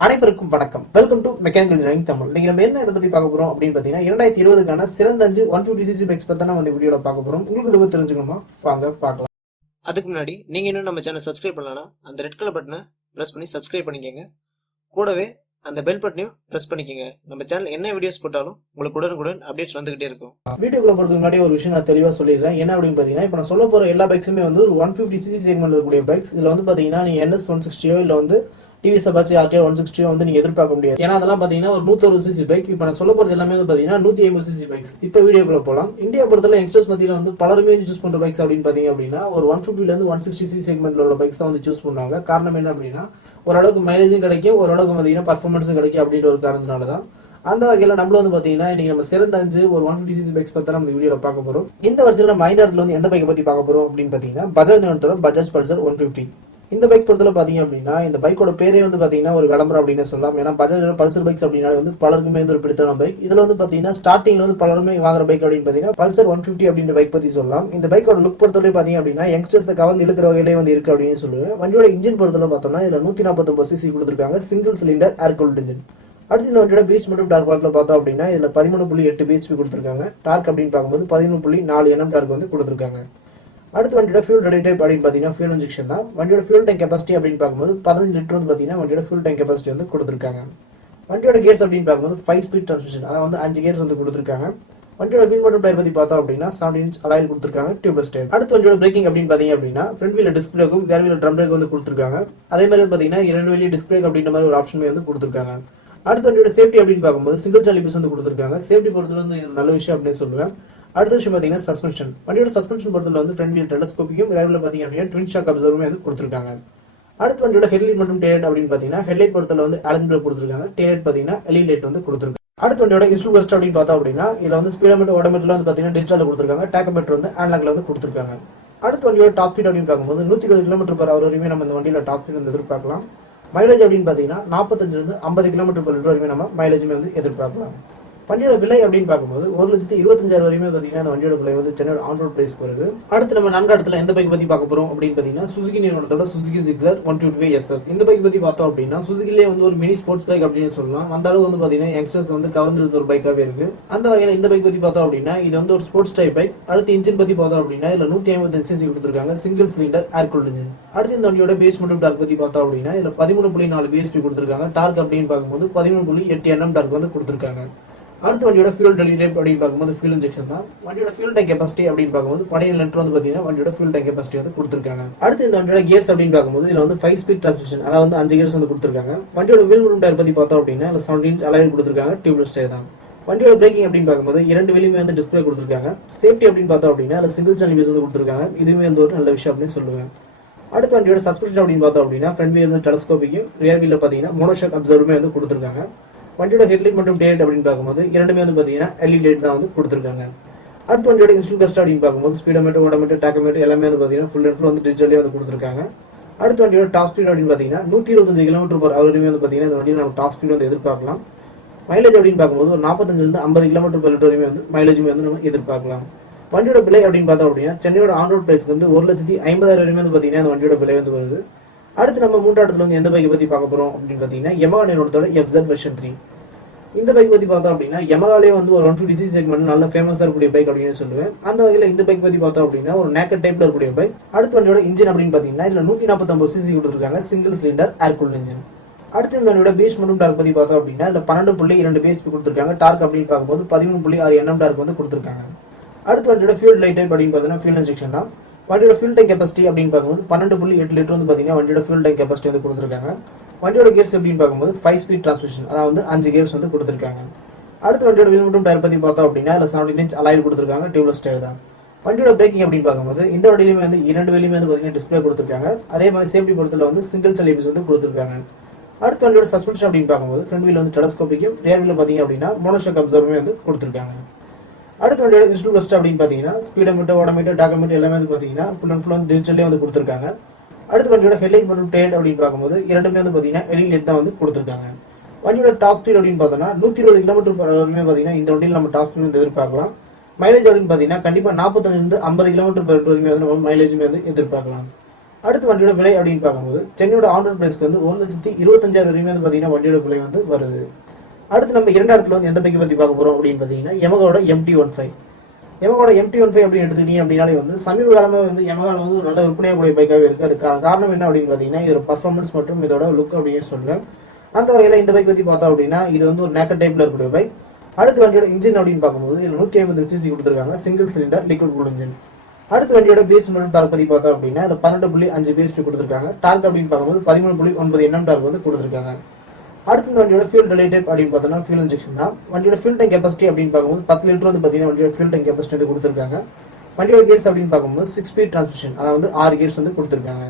அனைவருக்கும் வணக்கம். Welcome to mechanical engineering Tamil. நீங்க நம்ம என்ன இதை பத்தி பார்க்க போறோம் அப்படின்னு பாத்தீங்கன்னா 2020க்கான சிறந்த 5 150cc பைக்ஸ் பத்தி நம்ம இந்த வீடியோல பார்க்க போறோம். உங்களுக்கு இதை பத்தி தெரிஞ்சுக்கணுமா? வாங்க பார்க்கலாம். அதுக்கு முன்னாடி நீங்க இன்னும் நம்ம சேனல் சப்ஸ்கிரைப் பண்ணலனா அந்த ரெட் கலர் பட்டனை பிரஸ் பண்ணி சப்ஸ்கிரைப் பண்ணிக்கங்க. கூடவே அந்த பெல் பட்டனையும் பிரஸ் பண்ணிக்கங்க. நம்ம சேனல் என்ன வீடியோஸ் போட்டாலும் உங்களுக்கு உடனுக்குடன் அப்டேட்ஸ் வந்துகிட்டே இருக்கும். வீடியோக்குள்ள போறதுக்கு முன்னாடி ஒரு விஷயம் நான் தெளிவா சொல்லிடுறேன். என்ன அப்படின்னு பாத்தீங்கன்னா இப்ப நான் சொல்ல போற எல்லா பைக்ஸுமே வந்து ஒரு 150cc செக்மெண்ட்ல இருக்கக்கூடிய பைக்ஸ். இதுல வந்து பாத்தீங்கன்னா நீங்க NS 160 இல்ல வந்து டிவிஎஸ் அப்பாச்சி RTR 160 வந்து நீங்க எதிர்பார்க்க முடியாது. ஏன்னா அதெல்லாம் பாத்தீங்கன்னா ஒரு 160cc பைக். இப்ப நான் சொல்ல போறது எல்லாமே வந்து பாத்தீங்கன்னா 150cc பைக்ஸ். இப்ப வீடியோக்குள்ள போலாம். இந்தியா பொறுத்தவரை யங்ஸ்டர்ஸ் மத்தியில வந்து பலருமே சூஸ் பண்ற பைக்ஸ் அப்படின்னு பாத்தீங்க அப்படின்னா ஒரு 150ல இருந்து 160cc செக்மெண்ட்ல உள்ள பைக்ஸ் தான் வந்து சூஸ் பண்ணுவாங்க. காரணம் என்ன அப்படின்னா ஓரளவுக்கு மைலேஜும் கிடைக்கும், ஓரளவுக்கு பாத்தீங்கன்னா பர்ஃபார்மன்ஸும் கிடைக்கும் அப்படின்ற ஒரு காரணத்தினால தான். அந்த வகையில நம்மளும் வந்து பாத்தீங்கன்னா இன்னைக்கு நம்ம சிறந்த 5 ஒரு 150cc பைக்ஸ் பத்தி நம்ம வீடியோல பார்க்க போறோம். இந்த வருஷத்துல நம்ம 5வது வந்து எந்த பைக்கை பத்தி பார்க்க போறோம் அப்படின்னு பாத்தீங்கன்னா பஜாஜ் நிறுவனத்தோட பஜாஜ் பல்சர் 150. இந்த பைக் பொறுத்தவரை பாத்தீங்க அப்படின்னா இந்த பைக்கோட பேரே வந்து பாத்தீங்கன்னா ஒரு விளம்பரம் அப்படின்னு சொல்லலாம். ஏன்னா பஜாஜோட பல்சர் பைக்ஸ் அப்படின்னா வந்து பலருக்குமே வந்து ஒரு பிடித்தமான பைக். இதுல வந்து பாத்தீங்கன்னா ஸ்டார்டிங்ல வந்து பலருமே வாங்குற பைக் அப்படின்னு பாத்தீங்கன்னா பல்சர் 150 அப்படின்ற பைக் பத்தி சொல்லலாம். இந்த பைக்கோட லுக் பொறுத்தவரை பாத்தீங்க அப்படின்னா யங்ஸ்டர்ஸ் கவர்ந்து இழுக்கிற வகையிலே வந்து இருக்கு அப்படின்னு சொல்லுவேன். வண்டியோட இன்ஜின் பொறுத்தவரை பார்த்தோம்னா இதுல 149cc கொடுத்துருக்காங்க. சிங்கிள் சிலிண்டர் ஏர் கூல்ட் இன்ஜின். அடுத்து இந்த வண்டியோட பீச் மற்றும் டார்க் பார்ட்ல பார்த்தோம் அப்படின்னா இதுல 13.8 bhp கொடுத்துருக்காங்க. டார்க் அப்படின்னு பார்க்கும்போது 11.4 Nm டார்க் வந்து கொடுத்துருக்காங்க. அடுத்து வண்டியோட ஃபியூல் ரெடி டைப் அப்படின்னு பாத்தீங்கன்னா ஃபியூல் இன்ஜெக்ஷன் தான். வண்டியோட ஃபியூல் டேங்க் கெபாசிட்டி அப்படின்னு பார்க்கும்போது 15 லிட்டர் வந்து பாத்தீங்கன்னா வண்டியோட ஃபியூல் டேங்க் கெபாசிட்டி வந்து கொடுத்துருக்காங்க. வண்டியோட கியர்ஸ் அப்படின்னு பார்க்கும்போது 5 ஸ்பீட் டிரான்ஸ்மிஷன், அதாவது வந்து 5 கியர்ஸ் வந்து கொடுத்துருக்காங்க. வண்டியோட வீல் மற்றும் டயர் பத்தி பார்த்தோம் அப்படின்னா 7 inch அலாயில் கொடுத்துருக்காங்க, டியூப்லெஸ் டயர். அடுத்து வண்டியோட பிரேக்கிங் அப்படின்னு பாத்தீங்க அப்படின்னா ஃப்ரண்ட் வீல டிஸ்க் பிரேக்கும் வேர் வீல ட்ரம் பிரேக் வந்து கொடுத்துருக்காங்க. அதே மாதிரி பாத்தீங்கன்னா 2 வீலி டிஸ்க் பிரேக் அப்படின்ற மாதிரி ஒரு ஆப்ஷனுமே வந்து கொடுத்துருக்காங்க. அடுத்து வண்டியோட சேஃப்டி அப்படின்னு பார்க்கும்போது சிங்கிள் சாலி பீஸ் வந்து கொடுத்துருக்காங்க. சேஃப்டி பொறுத்தவரை வந்து நல்ல விஷயம் அப்படின்னு சொல்லுவேன். அடுத்த விஷயம் பாத்தீங்கன்னா சஸ்பென்ஷன். வண்டியோட சஸ்பென்ஷன் பொறுத்தவரை வந்து ஃப்ரண்ட் வீல் டெலஸ்கோப்பிக்கும் ரேர்ல பாத்தீங்க அப்படின்னா ட்வின் ஷாக் அப்சர்வருமே வந்து கொடுத்துருக்காங்க. அடுத்து வண்டியோட ஹெட்லைட் மற்றும் டேலைட் அப்படின்னு பாத்தீங்கன்னா ஹெட்லைட் பொறுத்தவரை வந்து ஆலன் பிரேக் கொடுத்துருக்காங்க. டேலைட் பாத்தீங்கன்னா எல்இடி லைட் வந்து கொடுத்துருக்காங்க. அடுத்து வண்டியோட இன்ஸ்ட்ரூமெண்ட் பஸ்ட் அப்படின்னு பார்த்தோம் அப்படின்னா இதுல வந்து ஸ்பீடோமீட்டர் ஓடோமீட்டர்ல வந்து பாத்தீங்கன்னா டிஜிட்டல் கொடுத்துருக்காங்க. டேக்கோமீட்டர் வந்து அனலாக்ல வந்து கொடுத்துருக்காங்க. அடுத்து வண்டியோட டாப் ஸ்பீட் அப்படின்னு பார்க்கும்போது 120 km/h வரையுமே நம்ம இந்த வண்டியில டாப் ஸ்பீட் வந்து எதிர்பார்க்கலாம். மைலேஜ் அப்படின்னு பாத்தீங்கன்னா 45 இருந்து 50 km/h வரையுமே நம்ம மைலேஜுமே வந்து எதிர்பார்க்கலாம். வண்டியோட விலை அப்படின்னு பார்க்கும்போது 1,25,000 வரையுமே பாத்தீங்கன்னா அந்த வண்டியோட விலை வந்து சென்னையோட ஆன் ரோட் பிரைஸ் வருது. அடுத்து நம்ம 4வது இடத்துல எந்த பைக் பத்தி பார்க்க போறோம் அப்படின்னு பாத்தீங்கன்னா சுசுகி நிறுவனத்தோட சுசுகி ஜிக்ஸர் 125SR. இந்த பைக் பத்தி பார்த்தோம் அப்படின்னா சுசுகிலே வந்து ஒரு மினி ஸ்போர்ட்ஸ் பைக் அப்படின்னு சொல்லலாம். அந்த அளவு வந்து பாத்தீங்கன்னா யங்ஸ்டர்ஸ் வந்து கவர்ந்திருந்த ஒரு பைக்காவே இருக்கு. அந்த வகையில இந்த பைக் பத்தி பார்த்தோம் அப்படின்னா இது வந்து ஒரு ஸ்போர்ட்ஸ் டைப் பைக். அடுத்து இன்ஜின் பத்தி பார்த்தோம் அப்படின்னா இதுல 155cc கொடுத்துருக்காங்க. சிங்கிள் சிலிண்டர் ஏர் கூல்ட் இன்ஜின். அடுத்து இந்த வண்டியோட பேஸ் மற்றும் டார்க் பத்தி பார்த்தோம் அப்படின்னா இதுல 13.4 bhp கொடுத்துருக்காங்க. டார்க் அப்படின்னு பார்க்கும்போது 13.8 Nm டார்க் வந்து கொடுத்துருக்காங்க. அடுத்து வண்டியோட ஃபியூல் டெலி டைப் அப்படின்னு பார்க்கும்போது ஃபியூல் இன்ஜெக்ஷன் தான். வண்டியோட ஃபியூல் டேங்க் கெபாசிட்டி அப்படின்னு பார்க்கும்போது 12 லிட்டர் வந்து பாத்தீங்கன்னா வண்டியோட ஃபியூல் டேங்க் கெபாசிட்டி வந்து கொடுத்துருக்காங்க. அடுத்து இந்த வண்டியோட கியர்ஸ் அப்படின்னு பார்க்கும்போது இதுல வந்து 5 ஸ்பீட் டிரான்ஸ்மிஷன், அதாவது வந்து 5 கியர்ஸ் வந்து கொடுத்துருக்காங்க. வண்டியோட வீல் மற்றும் டயர் பத்தி பார்த்தோம் அப்படின்னா 7 inch அலாயில் கொடுத்துருக்காங்க, டியூப்லெஸ் டயர் தான். வண்டியோட பிரேக்கிங் அப்படின்னு பார்க்கும்போது 2 வீலுமே வந்து டிஸ்பிளே கொடுத்துருக்காங்க. சேஃப்டி அப்படின்னு பார்த்தோம் அப்படின்னா அதுல சிங்கிள் சேனல் பீஸ் வந்து கொடுத்துருக்காங்க. இதுவுமே வந்து ஒரு நல்ல விஷயம் அப்படின்னு சொல்லுவேன். அடுத்து வண்டியோட சஸ்பென்ஷன் அப்படின்னு பார்த்தோம் அப்படின்னா ஃப்ரண்ட் வீல் வந்து டெலஸ்கோப்பிக்கும் ரியர் வீல பாத்தீங்கன்னா மோனோஷாக் அப்சர்வருமே வந்து கொடுத்துருக்காங்க. வண்டியோட ஹெட்லைட் மற்றும் டேலைட் அப்படின்னு பார்க்கும்போது இரண்டுமே வந்து பாத்தீங்கன்னா எல்இடி லைட் தான் வந்து கொடுத்துருக்காங்க. அடுத்து வண்டியோட இன்ஸ்ட்ரூமெண்ட் பஸ்ட் அப்படின்னு பார்க்கும்போது ஸ்பீடோமீட்டர் ஓடோமீட்டர் டேக்கோமீட்டர் எல்லாமே வந்து பாத்தீங்கன்னா ஃபுல் அண்ட் ஃபுல் வந்து டிஜிட்டலே வந்து கொடுத்துருக்காங்க. அடுத்து வண்டியோட டாப் ஸ்பீட் அப்படின்னு பாத்தீங்கன்னா 125 km/h வரையுமே வந்து பாத்தீங்கன்னா இந்த வண்டியில் நம்ம டாப் ஸ்பீட் வந்து எதிர்பார்க்கலாம். மைலேஜ் அப்படின்னு பார்க்கும்போது ஒரு 45 இருந்து 50 km/h வரையுமே வந்து மைலேஜுமே வந்து நம்ம எதிர்பார்க்கலாம். வண்டியோட விலை அப்படின்னு பார்த்தோம் அப்படின்னா சென்னையோட ஆன் ரோட் பிரைஸ்க்கு வந்து 1,50,000 வரையுமே வந்து பாத்தீங்கன்னா இந்த வண்டியோட விலை வந்து வருது. அடுத்து நம்ம 3வது இடத்துல வந்து எந்த பைக்கை பத்தி பார்க்க போறோம் அப்படின்னு பாத்தீங்கன்னா யமஹா நிறுவனத்தோட FZ வெர்ஷன் 3. இந்த பைக் பத்தி பார்த்தோம் அப்படின்னா யமஹாலே வந்து ஒரு 150cc செக்மெண்ட் நல்ல ஃபேமஸா இருக்கக்கூடிய பைக் அப்படின்னு சொல்லுவேன். அந்த வகையில இந்த பைக் பத்தி பார்த்தோம் அப்படின்னா ஒரு நேக்கட் டைப்ல இருக்கக்கூடிய பைக். அடுத்து வண்டியோட இன்ஜின் அப்படின்னு பாத்தீங்கன்னா இதுல 149cc கொடுத்துருக்காங்க. சிங்கிள் சிலிண்டர் ஏர் கூல்ட் இன்ஜின். அடுத்து இந்த வண்டியோட பேஸ் மற்றும் டார்க் பத்தி பார்த்தோம் அப்படின்னா இதுல 12.2 bhp கொடுத்துருக்காங்க. டார்க் அப்படின்னு பார்க்கும்போது 13.6 Nm டார்க் வந்து கொடுத்துருக்காங்க. அடுத்து வண்டியோட ஃபியூல் லைட் டைப் அப்படின்னு பார்த்தீங்கன்னா ஃபியூல் இன்ஜெக்ஷன் தான். வண்டியோட ஃபியூல் டேங்க் கெபாசிட்டி அப்படின்னு பார்க்கும்போது 12.8 லிட்டர் வந்து பாத்தீங்கன்னா வண்டியோட ஃபியூல் டேங்க் கெபாசிட்டி வந்து கொடுத்துருக்காங்க. வண்டியோட கியர்ஸ் அப்படின்னு பார்க்கும்போது 5 ஸ்பீட் டிரான்ஸ்மிஷன், அதாவது வந்து 5 கியர்ஸ் வந்து கொடுத்துருக்காங்க. அடுத்து வண்டியோட வீல் மற்றும் டயர் பத்தி பார்த்தோம் அப்படின்னா அதுல 17 inch அலாயில் கொடுத்துருக்காங்க, டியூப்லெஸ் டயர் தான். வண்டியோட பிரேக்கிங் அப்படின்னு பார்க்கும்போது இந்த வண்டியிலுமே வந்து 2 வீலுமே வந்து பாத்தீங்கன்னா டிஸ்பிளே கொடுத்துருக்காங்க. அதே மாதிரி சேஃப்டி பொறுத்தல வந்து சிங்கிள் சேனல் பீஸ் வந்து கொடுத்துருக்காங்க. அடுத்து வண்டியோட சஸ்பென்ஷன் அப்படின்னு பார்க்கும்போது ஃப்ரண்ட் வீல் வந்து டெலஸ்கோப்பிக்கும் ரியர் வீல பாத்தீங்க அப்படின்னா மோனோஷாக் அப்சர்வருமே வந்து கொடுத்துருக்காங்க. அடுத்து வண்டியோட இன்ஸ்ட்ரூமெண்ட் பஸ்ட் அப்படின்னு பாத்தீங்கன்னா ஸ்பீடோமீட்டர் ஓடோமீட்டர் டேக்கோமீட்டர் எல்லாமே வந்து பாத்தீங்கன்னா ஃபுல் அண்ட் ஃபுல் வந்து டிஜிட்டலே வந்து கொடுத்துருக்காங்க. அடுத்து வண்டியோட ஹெட்லைட் மற்றும் டேலைட் அப்படின்னு பார்க்கும்போது இரண்டுமே வந்து பாத்தீங்கன்னா எல்இடி லைட் தான் வந்து கொடுத்துருக்காங்க. வண்டியோட டாப் ஸ்பீட் அப்படின்னு பார்த்தோம்னா 120 km/h வரையுமே பாத்தீங்கன்னா இந்த வண்டியில் நம்ம டாப் ஸ்பீட் வந்து எதிர்பார்க்கலாம். மைலேஜ் அப்படின்னு பாத்தீங்கன்னா கண்டிப்பா 45 இருந்து 50 km/h வரையுமே வந்து நம்ம மைலேஜுமே வந்து எதிர்பார்க்கலாம். அடுத்து வண்டியோட விலை அப்படின்னு பார்க்கும்போது சென்னையோட ஆன் ரோட் பிரைஸ்க்கு வந்து 1,25,000 வரைக்கும் வந்து பார்த்தீங்கன்னா வண்டியோட விலை வந்து வருது. அடுத்து நம்ம இரண்டாவது இடத்துல வந்து எந்த பைக்கை பற்றி பார்க்க போகிறோம் அப்படின்னு பார்த்தீங்கன்னா யமகாவோட MT-15. யமகாவோட MT-15 அப்படின்னு எடுத்துக்கிட்டீங்க அப்படின்னாலே வந்து சமீப காலமாக வந்து யமகாவில் வந்து ஒரு நல்ல விற்பனையாகக்கூடிய பைக்காகவே இருக்குது. அதுக்கான காரணம் என்ன அப்படின்னு பார்த்தீங்கன்னா இதோட பர்ஃபார்மன்ஸ் மற்றும் இதோட லுக் அப்படின்னு சொல்லுவேன். அந்த வகையில் இந்த பைக் பற்றி பார்த்தோம் அப்படின்னா இது வந்து ஒரு நேக்கட் டைப்பில் இருக்கக்கூடிய பைக். அடுத்து வண்டியோட இன்ஜின் அப்படின்னு பார்க்கும்போது இதில் 150cc கொடுத்துருக்காங்க, single cylinder liquid cool engine. அடுத்து வண்டியோட பேஸ் மற்றும் டார்க் பற்றி பார்த்தோம் அப்படின்னா இதில் 12.5 பிஎஸ்பி கொடுத்துருக்காங்க. டார்க் அப்படின்னு பார்க்கும்போது 13.9 Nm டார்க் வந்து கொடுத்துருக்காங்க. அடுத்து இந்த வண்டியோட ஃபியூல் ரிலேட்டட் அப்படின்னு பார்த்தோம்னா ஃபியூல் இன்ஜெக்ஷன் தான். வண்டியோட ஃபியூல் டேங்க் கெப்பாசிட்டி அப்படின்னு பார்க்கும்போது 10 லிட்டர் வந்து பார்த்தீங்கன்னா வண்டியோட ஃபியூல் டேங்க் கெப்பாசிட்டி வந்து கொடுத்துருக்காங்க. வண்டியோட கேர்ஸ் அப்படின்னு பார்க்கும்போது 6 ஸ்பீட் டிரான்ஸ்மிஷன், அதாவது 6 கேர்ஸ் வந்து கொடுத்துருக்காங்க.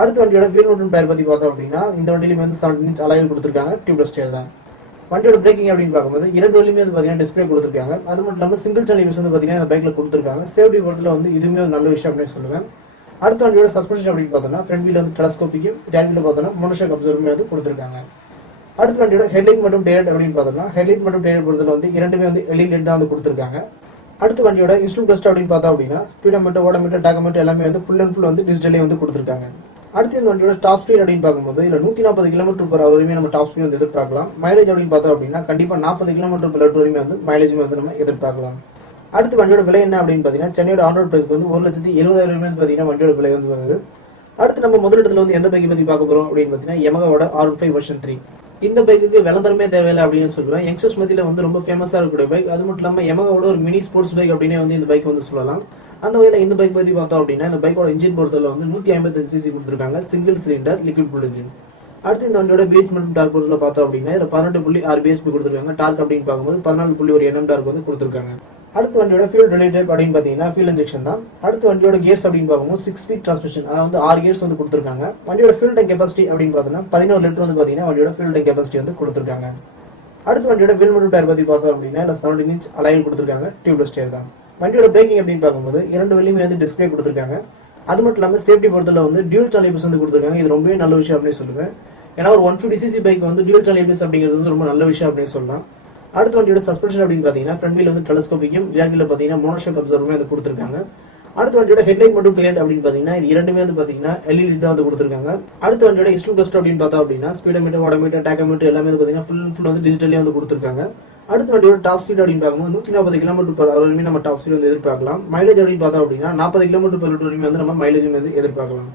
அடுத்து வண்டியோட வீல் மற்றும் டயர் பற்றி பார்த்தோம் அப்படின்னா இந்த வண்டியிலுமே வந்து 17 இன்ச் அலாயில் கொடுத்துருக்காங்க, டியூப்லெஸ் டயர் தான். வண்டியோட பிரேக்கிங் அப்படின்னு பார்க்கும்போது இரண்டு வழியுமே வந்து பார்த்தீங்கன்னா டிஸ்பிளே கொடுத்துருக்காங்க. அது மட்டும் இல்லாமல் சிங்கிள் சேனல் யூஸ் வந்து பார்த்தீங்கன்னா இந்த பைக்கில் கொடுத்துருக்காங்க. சேஃப்டி பொறுத்தில் வந்து இதுவுமே ஒரு நல்ல விஷயம் அப்படின்னு சொல்லுவேன். அடுத்த வண்டியோட சஸ்பென்ஷன் அப்படின்னு பார்த்தோம்னா ஃப்ரண்ட் வீல் வந்து டெலஸ்கோப்பிக்கும், ரியர் வீல் பார்த்தோம்னா மோனோஷாக் அப்சர்வருமே வந்து கொடுத்துருக்காங்க. அடுத்த வண்டியோட ஹெட்லைட் மற்றும் டேரட் அப்படின்னு பார்த்தோம்னா ஹெட்லைட் மற்றும் டேரட் பொறுத்தல வந்து இரண்டுமே வந்து LED தான் வந்து கொடுத்துருக்காங்க. அடுத்த வண்டியோட இன்ஸ்ட்ருமெண்ட் கிளஸ்டர் அப்படின்னு பார்த்தா அப்படின்னா ஸ்பீடோமீட்டர், ஓடோமீட்டர், டாக்கோமீட்டர் எல்லாமே வந்து ஃபுல் அண்ட் ஃபுல் வந்து டிஜிட்டலே வந்து கொடுத்துருக்காங்க. அடுத்து இந்த வண்டியோட டாப் ஸ்பீட் அப்படின்னு பார்க்கும்போது இதில் 140 km/h வரையுமே நம்ம டாப் ஸ்பீட் வந்து எதிர்பார்க்கலாம். மைலேஜ் அப்படின்னு பார்த்தோம் அப்படின்னா கண்டிப்பாக 40 km/h வரையுமே வந்து மைலேஜுமே வந்து நம்ம எதிர்பார்க்கலாம். அடுத்து வண்டியோட விலை என்ன அப்படின்னு பார்த்தீங்கன்னா சென்னையோட ஆன் ரோட் பிரைஸ்க்கு வந்து 1,70,000 வந்து பார்த்தீங்கன்னா வண்டியோட விலை வந்து வருது. அடுத்து நம்ம முதலிடத்துல வந்து எந்த பைக்கை பற்றி பார்க்க போகிறோம் அப்படின்னு பார்த்தீங்கன்னா யமகாவோட R15 வெர்ஷன் 3. இந்த பைக்குக்கு விளம்பரமே தேவையில்லை அப்படின்னு சொல்லுவேன். யங்ஸ்டர்ஸ் மத்தியில் வந்து ரொம்ப ஃபேமஸாக இருக்கக்கூடிய பைக். அது மட்டும் இல்லாமல் யமகாவோட ஒரு மினி ஸ்போர்ட்ஸ் பைக் அப்படின்னே வந்து இந்த பைக் வந்து சொல்லலாம். அந்த வகையில் இந்த பைக் பற்றி பார்த்தோம் அப்படின்னா இந்த பைக்கோட இன்ஜின் பொறுத்தல வந்து 155cc கொடுத்துருக்காங்க, single cylinder liquid cool engine. அடுத்து இந்த வண்டியோட பேஸ் மற்றும் டார்க் பொறுத்தல பார்த்தோம் அப்படின்னா இதில் 18.6 பிஎஸ்பி கொடுத்துருக்காங்க. டார்க் அப்படின்னு பார்க்கும்போது 14.1 Nm டார்க் வந்து கொடுத்துருக்காங்க. அடுத்து வண்டியோட ஃபியூல் ரிலேட்டட் அப்படின்னு பார்த்தீங்கன்னா ஃபியூல் இன்ஜெக்ஷன் தான். அடுத்து வண்டியோட கியர்ஸ் அப்படின்னு பார்க்கும்போது 6 ஸ்பீட் டிரான்ஸ்மிஷன், அதாவது 6 கியர்ஸ் வந்து கொடுத்துருக்காங்க. வண்டியோட ஃபியூல் டேங்க் கெப்பாசிட்டி அப்படின்னு பார்த்தோம்னா 11 லிட்டர் வந்து பார்த்தீங்கன்னா வண்டியோட ஃபியூல் டேங்க் கெப்பாசிட்டி வந்து கொடுத்துருக்காங்க. அடுத்து வண்டியோட வீல் மற்றும் டயர் பற்றி பார்த்தோம் அப்படின்னா இல்லை 17 இன்ச் அலாயில் கொடுத்துருக்காங்க, டியூப்லெஸ் டயர் தான். வண்டியோட பிரேக்கிங் அப்படின்னு பார்க்கும்போது இரண்டு வழியுமே வந்து டிஸ்பிளே கொடுத்துருக்காங்க. அது மட்டும் இல்லாமல் சேஃப்டி பொறுத்தல வந்து டியூல் சேனல் ஏபிஎஸ் வந்து கொடுத்துருக்காங்க. இது ரொம்பவே நல்ல விஷயம் அப்படின்னு சொல்லுவேன். ஏன்னா ஒரு 150cc பைக் வந்து டியூல் சேனல் ஏபிஎஸ் அப்படிங்கிறது வந்து ரொம்ப நல்ல விஷயம் அப்படின்னு சொல்லலாம். அடுத்த வண்டியோட சஸ்பென்ஷன் அப்படின்னு பார்த்தீங்கன்னா ஃப்ரண்ட் வீல் வந்து டெலஸ்கோப்பிக்கும், ரியர் வீல் பார்த்தீங்கன்னா மோனோஷாக் அப்சர்வருமே வந்து கொடுத்துருக்காங்க. அடுத்த வண்டியோட ஹெட்லைட் மற்றும் டேரட் அப்படின்னு பார்த்தீங்கன்னா இது இரண்டுமே வந்து பார்த்தீங்கன்னா LED தான் வந்து கொடுத்துருக்காங்க. அடுத்த வண்டியோட இன்ஸ்ட்ருமெண்ட் கிளஸ்டர் அப்படின்னு பார்த்தா அப்படின்னா ஸ்பீடோமீட்டர், ஓடோமீட்டர், டாக்கோமீட்டர் எல்லாமே வந்து பார்த்தீங்கன்னா ஃபுல் வந்து டிஜிட்டலே வந்து கொடுத்துருக்காங்க. அடுத்த வண்டியோட டாப் ஸ்பீட் அப்படின்னு பார்க்கும்போது 140 km/h வரையுமே நம்ம டாப் ஸ்பீட் வந்து எதிர்பார்க்கலாம். மைலேஜ் அப்படின்னு பார்த்தோம் அப்படின்னா 40 km/h வரையுமே வந்து நம்ம மைலேஜ் வந்து எதிர்பார்க்கலாம்.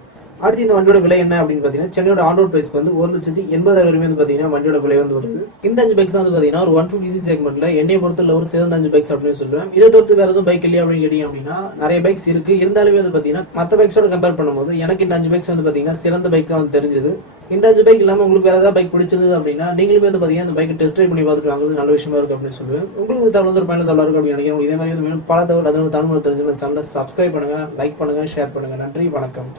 அடுத்து இந்த வண்டியோட விலை என்ன அப்படின்னு பார்த்தீங்கன்னா சென்னையோட ஆன் ரோட் பிரைஸ்க்கு வந்து 1,80,000 வரையும் வந்து பார்த்தீங்கன்னா வண்டியோட விலை வந்து வருது. இந்த 5 பைக்ஸ் தான் வந்து பார்த்தீங்கன்னா ஒரு 150cc செக்மெண்ட்ல என்னைய பொறுத்தல ஒரு சிறந்த 5 பைக்ஸ் அப்படின்னு சொல்லுவேன். இதை தவிர்த்து வேற எதுவும் பைக் இல்லையா அப்படின்னு கேட்டீங்க அப்படின்னா நிறைய பைக்ஸ் இருக்கு. இருந்தாலுமே வந்து பார்த்தீங்கன்னா மற்ற பைக்ஸோட கம்பேர் பண்ணும்போது எனக்கு இந்த 5 பைக்ஸ் வந்து பார்த்தீங்கன்னா சிறந்த பைக் தான் வந்து தெரிஞ்சது. இந்த 5 பைக் இல்லாமல் உங்களுக்கு வேற ஏதாவது பைக் பிடிச்சது அப்படின்னா நீங்களுமே வந்து பார்த்தீங்கன்னா இந்த பைக்கை டெஸ்ட் ட்ரைவ் பண்ணி பார்த்துட்டு வாங்குறது நல்ல விஷயமா இருக்கு அப்படின்னு சொல்லுவேன். உங்களுக்கு இந்த தகவல் பயனுள்ள தகவல் இருக்கு அப்படின்னு நினைக்கிறேன். இதே மாதிரி வந்து பல தகவல் அதனால தமிழ் தெரிஞ்சு சேனலை சப்ஸ்கிரைப் பண்ணுங்க, லைக் பண்ணுங்க, ஷேர் பண்ணுங்க. நன்றி, வணக்கம்.